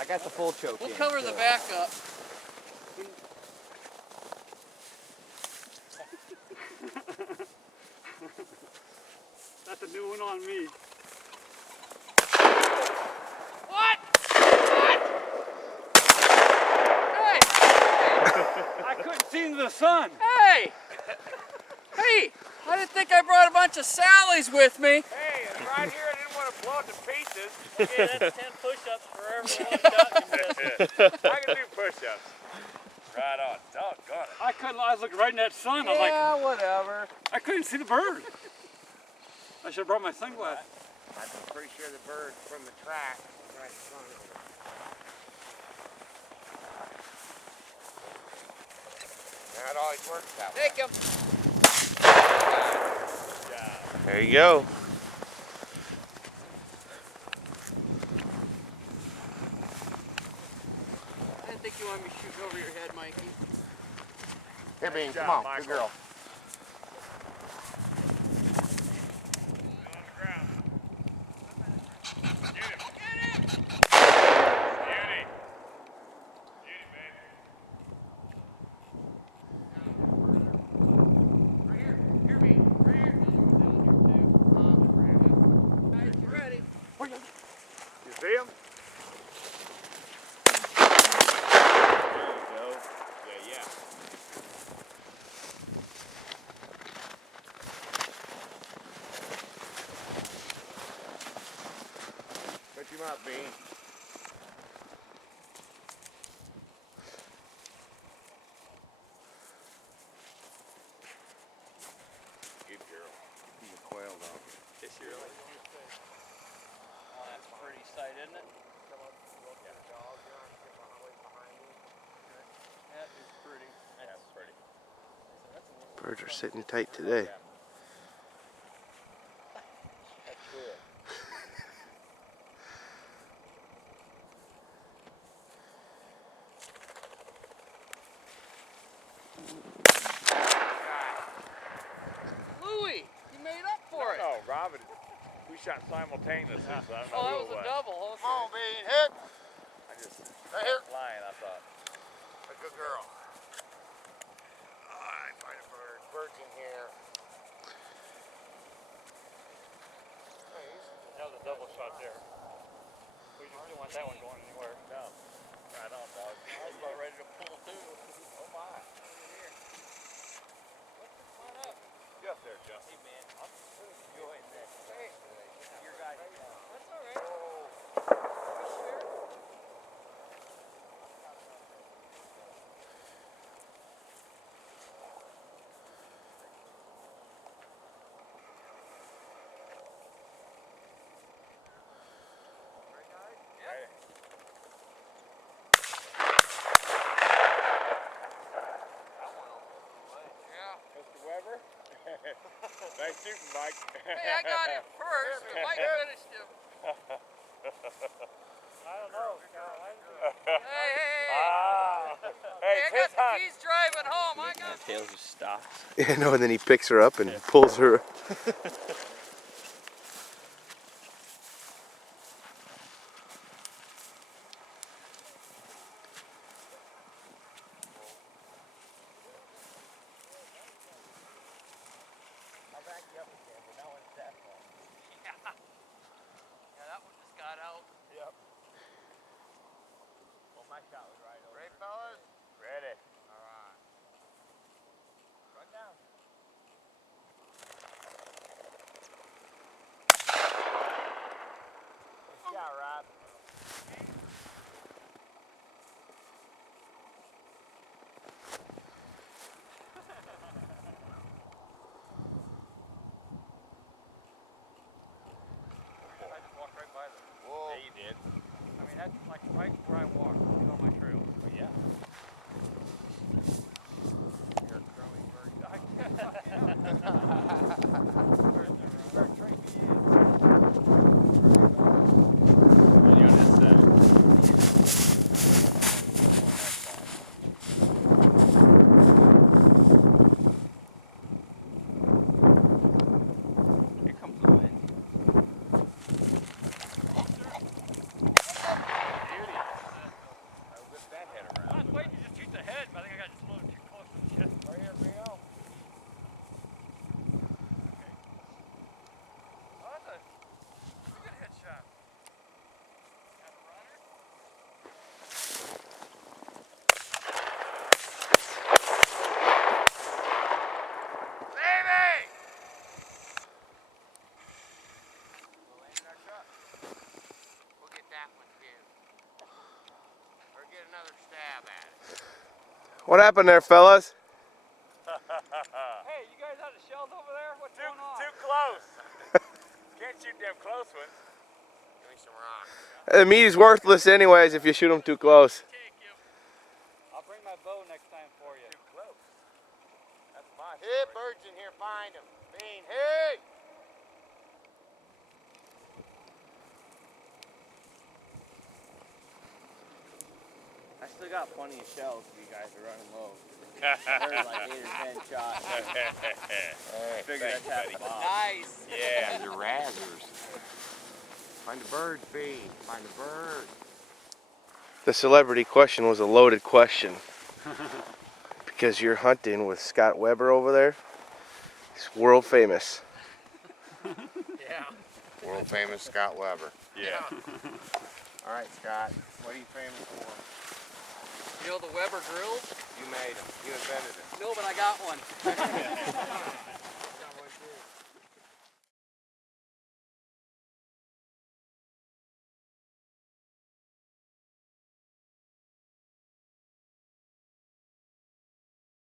I got the full choke. We'll cover the back up. That's a new one on me. What? What? Hey! I couldn't see into the sun. Hey! Hey! I didn't think I brought a bunch of Sallys with me. Hey, right here, I didn't want to blow it to pieces. Okay, that's 10 push-ups for every one shot you miss. I can do push-ups. Right on. Doggone it. I was looking right in that sun. I was like, Yeah, whatever. I couldn't see the bird. I should have brought my sunglasses. I'm pretty sure the bird from the track right in front of it. That always works that way. Take him. There you go. I didn't think you wanted me shooting over your head, Mikey. Here, Bean, Nice come job, on, Michael. good girl. See him? There you go. Yeah. Put him up, Bean. Good girl. He's a quail dog. This year. Oh, that's a pretty sight, isn't it? That is pretty. That's pretty. Birds are sitting tight today. That's cool. Louie, you made up for it. No, Robin, we shot simultaneously, so I don't know Oh, that who was it a was. double. Okay. Come on, Bean, hit. I just Right here. flying, I thought. A good girl. Alright, find a bird. Bird's in here. That was a double shot there. We just didn't want that one going anywhere. No. Right on, dog. I was about ready to pull too. Oh my. Come on up. Get up there, Justin. Hey, man. Go ahead, Nick. Hey, your guy. That's all right. Nice shooting, Mike. Hey, I got him first. Mike finished him. I don't know. Hey. Hey, I it's got his the hunt. keys driving home. I got Tails just stops. Yeah, no, and then he picks her up and pulls her. Yeah, that one just got out. Yep. Well, my shot was right over. Ready, fellas? Ready. All right. Run down. Good shot, Rob. I just walked right by them. Whoa. Yeah, you did. I mean, that's like right where I walk. He's on my trail. Well, yeah. You're a crowing On this side. Here comes the wind. Beauty. stab at it. What happened there, fellas? Hey, you guys out of shells over there? What's going on? Too close. Can't shoot them close ones. Give me some rocks. The meat is worthless anyways if you shoot them too close. I'll bring my bow next time for you. Too close. That's my Hey, birds in here, find them. Bean, hey! I still got plenty of shells if you guys are running low. There's like 8 or 10 shots. Figured I'd have a bomb. Nice. Yeah, the razzers. Find the bird, Bean. Find the bird. The celebrity question was a loaded question. Because you're hunting with Scott Weber over there. He's world famous. Yeah. World famous Scott Weber. Yeah. All right, Scott. What are you famous for? You know the Weber grills? You made them. You invented them. No, but I got one.